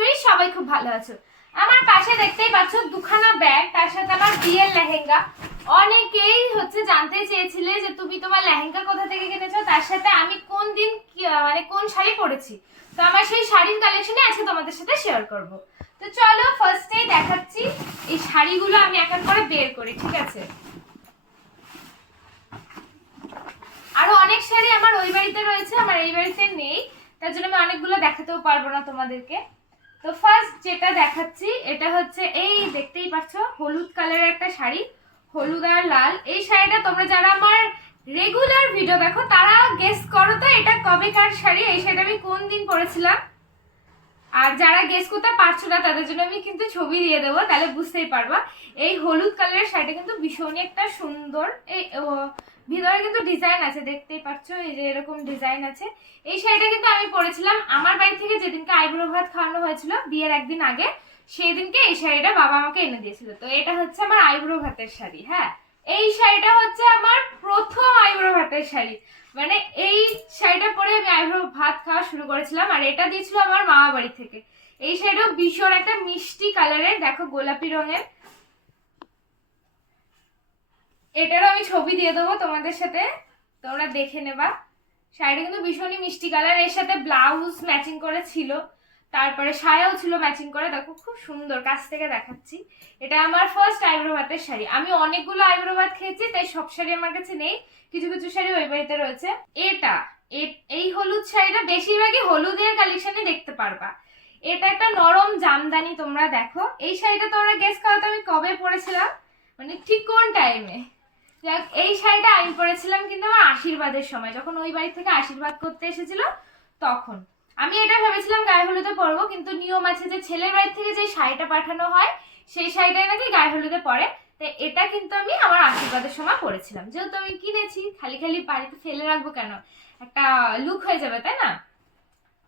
করি সবাই খুব ভালো আছো। আমার পাশে দেখতেই পাচ্ছ দুখানা ব্যাগ, তার সাথে আমার বিয়ের লেহেঙ্গা। অনেকেই জানতে চেয়েছিলে যে তুমি তোমার লেহেঙ্গা কোথা থেকে কিনেছো, তার সাথে আমি কোন দিন মানে কোন শাড়ি পরেছি। তো আমার সেই শাড়ির কালেকশনে আজকে তোমাদের সাথে শেয়ার করব। তো চলো ফার্স্টেই দেখাচ্ছি এই শাড়িগুলো আমি এখন করে বের করি, ঠিক আছে। আরো অনেক শাড়ি আমার ওই বাড়িতে রয়েছে, আমার এই বাড়িতে নেই, তার জন্য আমি অনেকগুলো দেখাতেও পারবো না তোমাদেরকে। তো ফার্স্ট যেটা দেখাচ্ছি এটা হচ্ছে এই দেখতেই পাচ্ছ হলুদ কালারের একটা শাড়ি, হলুদ আর লাল। এই শাড়িটা তোমরা যারা আমার রেগুলার ভিডিও দেখো তারা গেস করো তো এটা কবেকার শাড়ি, এই শাড়িটা আমি কোন দিন পরেছিলাম। আর যারা গেস করতে পারছো না তাদের জন্য আমি কিন্তু ছবি দিয়ে দেবো, তাহলে বুঝতেই পারবা। এই হলুদ কালারের শাড়িটা কিন্তু ভীষণই একটা সুন্দর, এই ভিতরে কিন্তু ডিজাইন আছে, দেখতেই পাচ্ছ এই যে এরকম ডিজাইন আছে। এই শাড়িটা কিন্তু আমি পরেছিলাম আমার বাড়ি থেকে যেদিনকে আইবুড়ো ভাত খাওয়ানো হয়েছিল বিয়ের একদিন আগে, সেই দিনকে এই শাড়িটা বাবা আমাকে এনে দিয়েছিল। তো এটা হচ্ছে আমার আইবুড়ো ভাতের শাড়ি। হ্যাঁ, এই শাড়িটা হচ্ছে আমার প্রথম আইবুড়ো ভাতের শাড়ি, মানে এই শাড়িটা পরে আমি আইবুড়ো ভাত খাওয়া শুরু করেছিলাম। আর এটা দিয়েছিল আমার মামা বাড়ি থেকে। এই শাড়িটাও ভীষণ একটা মিষ্টি কালারের, দেখো গোলাপি রঙের। এটারও আমি ছবি দিয়ে দেবো তোমাদের সাথে, তোমরা দেখে নেবা। শাড়িটা কিন্তু ভীষণই মিষ্টি কালার, এর সাথে ব্লাউজ ম্যাচিং করে ছিল, তারপরে সায়াও ছিল ম্যাচিং করে। দেখো খুব সুন্দর, কাছ থেকে দেখাচ্ছি। এটা আমার ফার্স্ট আইবুড়ো ভাতের শাড়ি। আমি অনেকগুলো আইবুড়ো ভাত খেয়েছি, তাই সব শাড়ি আমার কাছে নেই, কিছু কিছু শাড়ি ওই বাড়িতে রয়েছে। এই হলুদ শাড়িটা বেশিরভাগই হলুদের কালেকশনে দেখতে পারবা। এটা একটা নরম জামদানি, তোমরা দেখো। এই শাড়িটা তোমরা গেস করো তো আমি কবে পরেছিলাম, মানে ঠিক কোন টাইমে। এই শাড়িটা আমি পরেছিলাম কিন্তু আমার আশীর্বাদের সময়, যখন ওই বাড়ি থেকে আশীর্বাদ করতে এসেছিল তখন। আমি এটা ভেবেছিলাম গায়ে হলুদে পরবো, কিন্তু নিয়ম আছে যে ছেলের বাড়ি থেকে যে শাড়িটা পাঠানো হয় সেই শাড়িটাই নাকি গায়ে হলুদে পরে। তাই এটা কিন্তু আমি আমার আশীর্বাদের সময় পরেছিলাম, যেহেতু আমি কিনেছি, খালি খালি বাড়িতে ফেলে রাখবো কেন, একটা লুক হয়ে যাবে তাই না।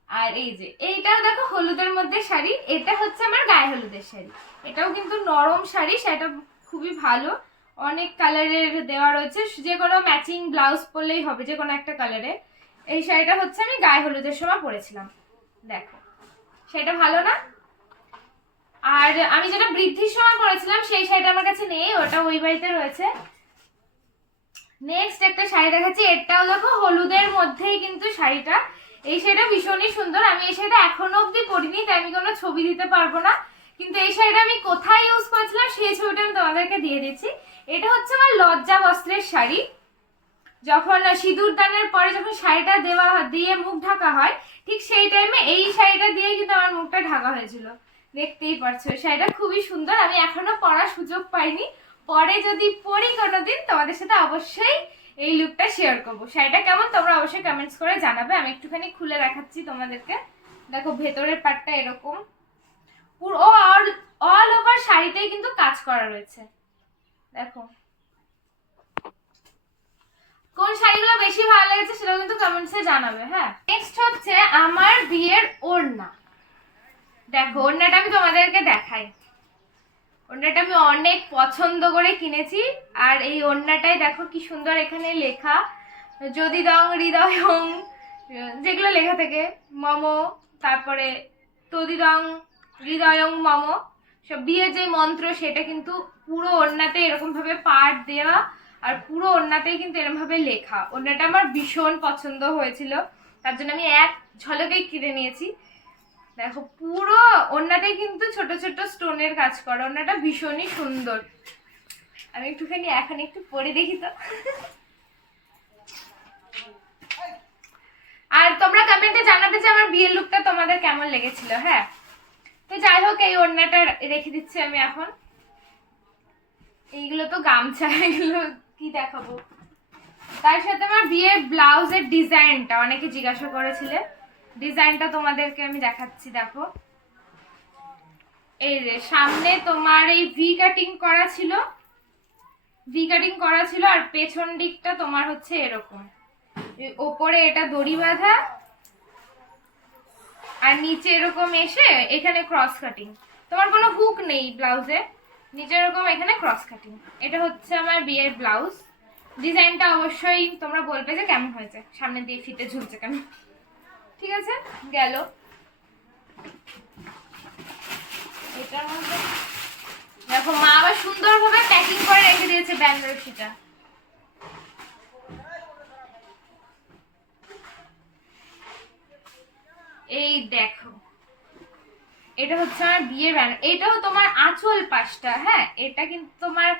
আর এই যে এইটাও দেখো হলুদের মধ্যে শাড়ি, এটা হচ্ছে আমার গায়ে হলুদের শাড়ি। এটাও কিন্তু নরম শাড়ি, সেটা খুবই ভালো, অনেক কালারের দেওয়া রয়েছে, যে কোনো ম্যাচিং ব্লাউজ পরলেই হবে যে কোনো একটা কালারের। এই শাড়িটা হচ্ছে আমি গায়ে হলুদের সময় পরেছিলাম, দেখো সেটা ভালো না। আর আমি যেটা বৃদ্ধির সময় পরেছিলাম সেই শাড়িটা আমার কাছে নেই, ওটা ওই বাড়িতে রয়েছে। নেক্সট একটা শাড়ি দেখাচ্ছি, এটাও দেখো হলুদের মধ্যেই কিন্তু শাড়িটা। এই শাড়িটা ভীষণই সুন্দর, আমি এই শাড়িটা এখনো অব্দি পরিনি, তাই আমি কোনো ছবি দিতে পারবো না, কিন্তু এই শাড়িটা আমি কোথায় ইউজ করেছিলাম সেই ছবিটা আমি তোমাদেরকে দিয়ে দিচ্ছি। এটা হচ্ছে আমার লজ্জা বস্ত্রের শাড়ি, যখন সিঁদুর দানের পরে যখন শাড়িটা দিয়ে মুখ ঢাকা হয়, ঠিক সেই টাইমে এই শাড়িটা দিয়ে কিন্তু আমার মুখটা ঢাকা হয়েছিল, দেখতেই পারছো। শাড়িটা খুবই সুন্দর, আমি এখনো পরার সুযোগ পাইনি, পরে যদি পরি কোনোদিন তোমাদের সাথে অবশ্যই এই লুকটা শেয়ার করবো। শাড়িটা কেমন তোমরা অবশ্যই কমেন্টস করে জানাবে। আমি একটুখানি খুলে দেখাচ্ছি তোমাদেরকে, দেখো ভেতরের পাটটা এরকম, পুরো অল ওভার শাড়িতেই কিন্তু কাজ করা রয়েছে, দেখো। কোন শাড়িগুলো বেশি ভালো লেগেছে সেটা কিন্তু কমেন্টসে জানাবে। হ্যাঁ, নেক্সট হচ্ছে আমার বিয়ের ওড়না। দেখো ওড়নাটা আমি তোমাদেরকে দেখাই, ওড়নাটা আমি অনেক পছন্দ করে কিনেছি। আর এই ওড়নাটাই দেখো কি সুন্দর, এখানে লেখা যদি রং হৃদয়ং, যেগুলো লেখা থাকে মম, তারপরে তদি রং হৃদয়ং মম, সব বিয়ের যে মন্ত্র সেটা কিন্তু পুরো ওড়নাতে এরকম ভাবে পাট দেওয়া, আর পুরো ওড়নাতেই কিন্তু এরকম ভাবে লেখা। ওড়নাটা আমার ভীষণ পছন্দ হয়েছিল, তার জন্য আমি এক ঝলকেই কিনে নিয়েছি। দেখো পুরো ওড়নাতেই কিন্তু ছোট ছোট স্টোনের কাজ করা, ওড়নাটা ভীষণই সুন্দর। আমি একটুখানি এখন একটু পরে দেখি তো। আর তোমরা কমেন্টে জানাবে যে আমার বিয়ের লুকটা তোমাদের কেমন লেগেছিল। হ্যাঁ, তো যাই হোক এই ওড়নাটা রেখে দিচ্ছি আমি এখন। এইগুলো তো গামছা, এগুলো কি দেখাবো। তার সাথে আমার বিয়ের ব্লাউজের ডিজাইনটা অনেকে জিজ্ঞাসা করেছিলে, ডিজাইনটা তোমাদেরকে আমি দেখাচ্ছি। দেখো এই যে সামনে তোমার এই ভি কাটিং করা ছিল, ভি কাটিং করা ছিল, আর পেছন দিকটা তোমার হচ্ছে এরকম, ওপরে এটা দড়ি বাঁধা, আর নিচে এরকম এসে এখানে ক্রস কাটিং, তোমার কোনো হুক নেই ব্লাউজে, নিচে এরকম এখানে ক্রস কাটিং। এটা হচ্ছে আমার বিয়ের ব্লাউজ। ডিজাইনটা অবশ্যই তোমরা বলবে যে কেমন হয়েছে, সামনে দিয়ে ফিতে ঝুলছে কেন। ঠিক আছে, গেল। এটার মধ্যে দেখো মা আবার সুন্দরভাবে প্যাকিং করে রেখে দিয়েছে বেনারসিটা। এই দেখো, এটা হচ্ছে আমার বিয়ের ব্যানার। এটাও তোমার আঁচল পাশটা, হ্যাঁ এটা কিন্তু তোমার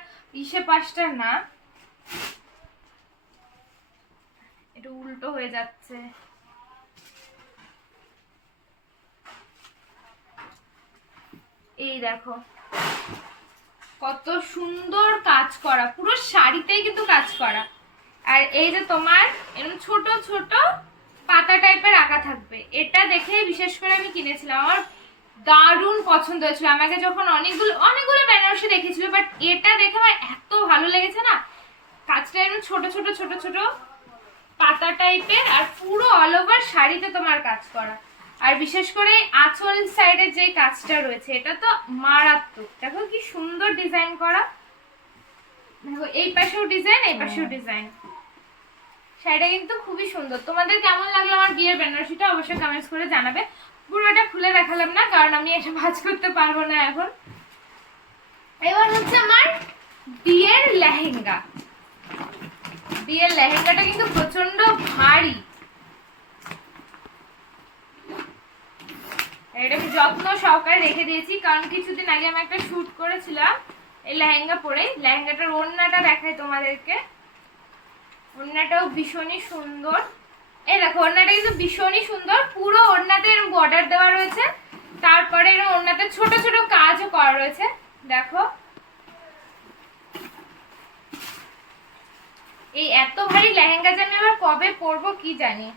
ইসে পাশটা না, এটা উল্টো হয়ে যাচ্ছে। এই দেখো কত সুন্দর কাজ করা, পুরো শাড়িতেই কিন্তু কাজ করা। আর এই যে তোমার এরকম ছোট ছোট পাতা টাইপের আঁকা থাকবে, এটা দেখে বিশেষ করে আমি কিনেছিলাম, আমার দারুণ পছন্দ হয়েছিল। আমাকে যখন অনেকগুলো বেনারসি দেখেছিল, বাট এটা দেখে আমার এত ভালো লেগেছে না। কাজটা এরকম ছোট ছোট ছোট ছোট পাতা টাইপের, আর পুরো অল ওভার শাড়িতে তোমার কাজ করা। আর বিশেষ করে আঁচল সাইডের যে কাজটা রয়েছে এটা তো মারাত্মক। দেখো কি সুন্দর ডিজাইন করা, দেখো এই পাশেও ডিজাইন, এই পাশেও ডিজাইন। শাড়িটা কিন্তু খুবই সুন্দর। তোমাদের কেমন লাগলো আমার বিয়ের বেনারসিটা অবশ্যই কমেন্টস করে জানাবে। পুরোটা খুলে দেখালাম না কারণ আমি এটা ভাঁজ করতে পারবো না এখন। এবার হচ্ছে আমার বিয়ের লেহেঙ্গা। বিয়ের লেহেঙ্গাটা কিন্তু প্রচন্ড ভারী, এটা আমি যত্ন সহকারে রেখে দিয়েছি কারণ কিছুদিন আগে আমি একটা শুট করেছিলাম এই লেহেঙ্গা পরে। লেহেঙ্গাটার ওড়নাটা দেখাই তোমাদেরকে, ওড়নাটাও ভীষণই সুন্দর। এই দেখো ওড়নাটা কিন্তু ভীষণই সুন্দর, পুরো ওড়নাতে এরকম বর্ডার দেওয়া রয়েছে, তারপরে এরকম ওড়নাতে ছোট ছোট কাজও করা রয়েছে। দেখো এই এত ভারী লেহেঙ্গা যে আমি আবার কবে পরবো কি জানি।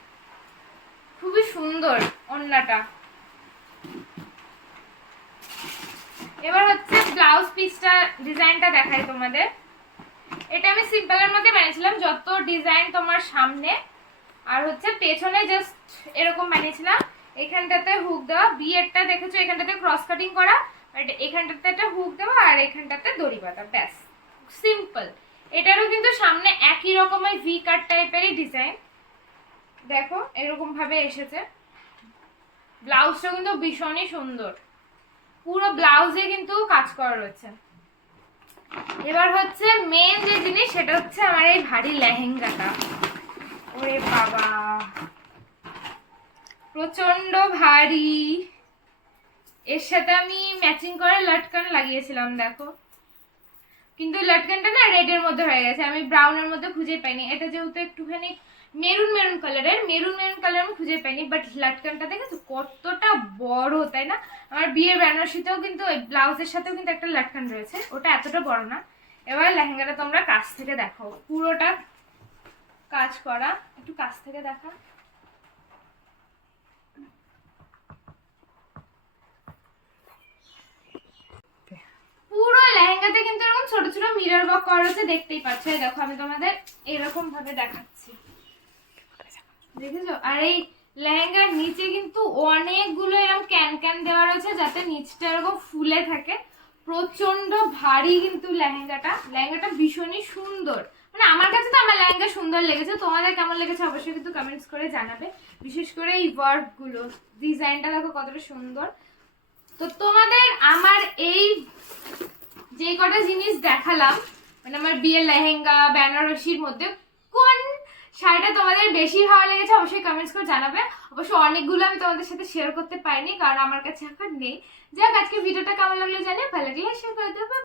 খুবই সুন্দর ওড়নাটা। এবার হচ্ছে ব্লাউজ পিসটা ডিজাইনটা দেখাই তোমাদের। এটা আমি সিম্পলের মধ্যে বানিয়েছিলাম, যত ডিজাইন তোমার সামনে আর হচ্ছে পেছনে জাস্ট এরকম বানিয়েছিলাম। এখানটাতে হুক দেওয়া, বিয়েরটা দেখেছো এখানটাতে ক্রস কাটিং করা, এখানটাতে একটা হুক দেওয়া আর এখানটাতে দড়ি বাঁধা, ব্যাস সিম্পল। এটারও কিন্তু সামনে একই রকমের ভি কাট টাইপেরই ডিজাইন, দেখো এরকম ভাবে এসেছে। ব্লাউজটা কিন্তু ভীষণই সুন্দর, পুরো ব্লাউজে কিন্তু কাজ করা রয়েছে। এবার হচ্ছে মেন যে জিনিস সেটা হচ্ছে আমার এই ভারী লেহেঙ্গাটা। ওরে বাবা প্রচন্ড ভারী। এর সাথে আমি ম্যাচিং করে লটকান লাগিয়েছিলাম দেখো, কিন্তু লটকানটা না রেডের মধ্যে হয়ে গেছে, আমি ব্রাউনের মধ্যে খুঁজে পাইনি। এটা যেহেতু একটুখানি মেরুন মেরুন কালারের, মেরুন মেরুন কালার আমি খুঁজে পাইনি, বাট লটকানটা দেখেছো কতটা বড়, তাই না? আমার বিয়ের বেনারসিতেও কিন্তু ওই ব্লাউজের সাথেও কিন্তু একটা লটকান রয়েছে, ওটা এতটা বড় না। এবার লেহেঙ্গাটা তোমরা কাছ থেকে দেখো, পুরোটা কাজ করা, একটু কাছ থেকে দেখা। পুরো লেহেঙ্গাতে কিন্তু এরকম ছোট ছোট মিরর ওয়ার্ক করা রয়েছে, দেখতেই পাচ্ছ। এই দেখো আমি তোমাদের এরকম ভাবে দেখাচ্ছি, দেখেছো? আর এই লেহেঙ্গার নিচে কিন্তু অনেকগুলো এরকম ক্যান ক্যান দেওয়া রয়েছে যাতে নিচটা এরকম ফুলে থাকে। প্রচন্ড ভারী কিন্তু লেহেঙ্গাটা ভীষণই সুন্দর। মানে আমার কাছে তো আমার লেহেঙ্গা সুন্দর লেগেছে, তোমাদের কেমন লেগেছে অবশ্যই কিন্তু কমেন্টস করে জানাবে। বিশেষ করে এই ওয়ার্ক গুলো, ডিজাইনটা দেখো কতটা সুন্দর। তো তোমাদের আমার এই যে কটা জিনিস দেখালাম, মানে আমার বিয়ের লেহেঙ্গা বেনারসির মধ্যে কোন শাড়িটা তোমাদের বেশি ভালো লেগেছে অবশ্যই কমেন্টস করে জানাবে। অবশ্য অনেকগুলো আমি তোমাদের সাথে শেয়ার করতে পারিনি কারণ আমার কাছে এখন নেই। যাক আজকে ভিডিওটা কেমন লাগলো জানিয়ে, ভালো লাগলে শেয়ার করে দেবো।